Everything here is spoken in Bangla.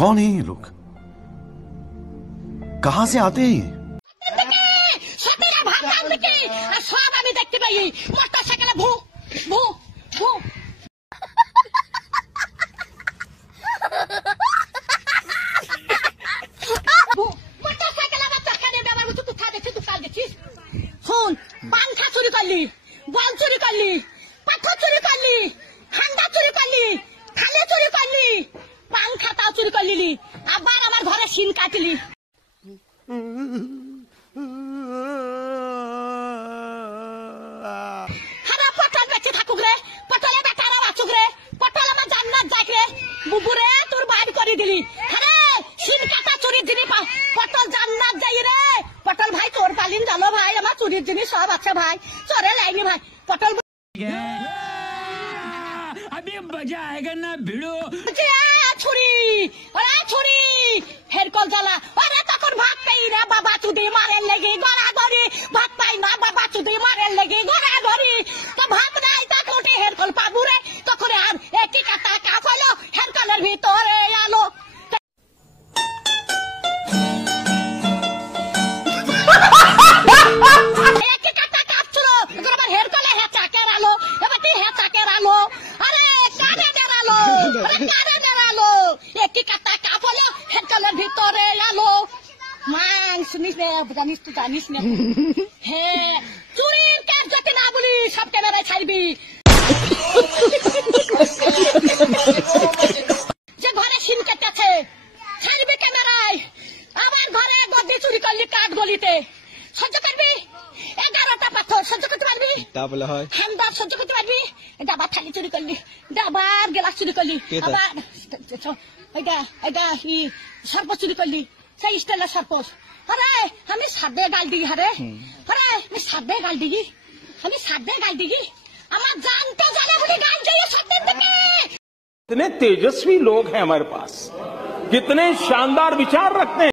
कौन है ये लोग? कहां से आते हैं ये? সব আমি দেখতে পাই মোটর সাইকেলে ভু ভু ভু মোটর সাইকেল আবার চাকা দিয়ে দেবার মতো তুই দেখছিস শোন পাংখা চুরি করলি, বল চুরি করলি, পাথর চুরি করলি, ঠান্ডা চুরি করলি, থালে চুরি করলি, পাংখাটাও চুরি করলি, আবার আমার ঘরে সিন কাটলি। পটল বেঁচে থাকুক রে, পটলে বেটারা বাঁচুক রে, পটল আমার জান্নাত যাক রে, বুবুরে তোর বাইর করে দিলি। হ্যাঁ সিন কাটা চুরির জিনিস পটল জান্নাত যাই রে। পটল ভাই তোর পালিন জানো ভাই, আমার চুরির জিনিস সব আছে ভাই, চরে লাইনি ভাই। পটল अभी मजा आएगा ना भिड़ो ছুরি, ওরে ছুরি হের কল জ্বালা, ওরে তখন ভাত পাই না বাবা চুদি মারের লেগে গড়াগড়ি, ভাত পাই না বাবা চুদি মারের লেগে গড়াগড়ি, তো ভাত নাই তা কোটে হের কল পাবু রে, তখন আর একই কাটা কাপ হলো হের কলের ভিতরে আলো। একই কাটা কাপ ছিল, এবার আমার হের কলে হে চাকের আলো, এবার তুই হে চাকের আলো, আরে কানে দেড়ালো, আরে কানে দেড়ালো, একই কাটা কাপ হলো হের কলের ভিতরে আলো। মান শুনিস না, জানিস তুই জানিস না। হ্যাঁ চুরির কাজ যাতে না বলি সব ক্যামেরায় ছাড়বি। যে ঘরে সিন কেটেছে ছাড়বি ক্যামেরায়, আবার ঘরে গদি চুরি করলি কাঠ গলিতে সহ্য করবি? 11টা পাথর সহ্য করতে পারবি? হ্যান্ডার সহ্য করতে পারবি? ডাবার থালি চুরি করলি, ডাবার গ্লাস চুরি করলি, আবার এটা সর্প চুরি করলি, সেই স্টাইলের সর্পস। আরে আমি সাদে গাল দিই, আরে আরে আমি সাদে গাল দিই, আমি সাদে গাল দিই, আমার জানতে জানে বলে গাল দিই সাদের দিকে। कितने तेजस्वी लोग हैं हमारे पास, कितने शानदार विचार रखते हैं।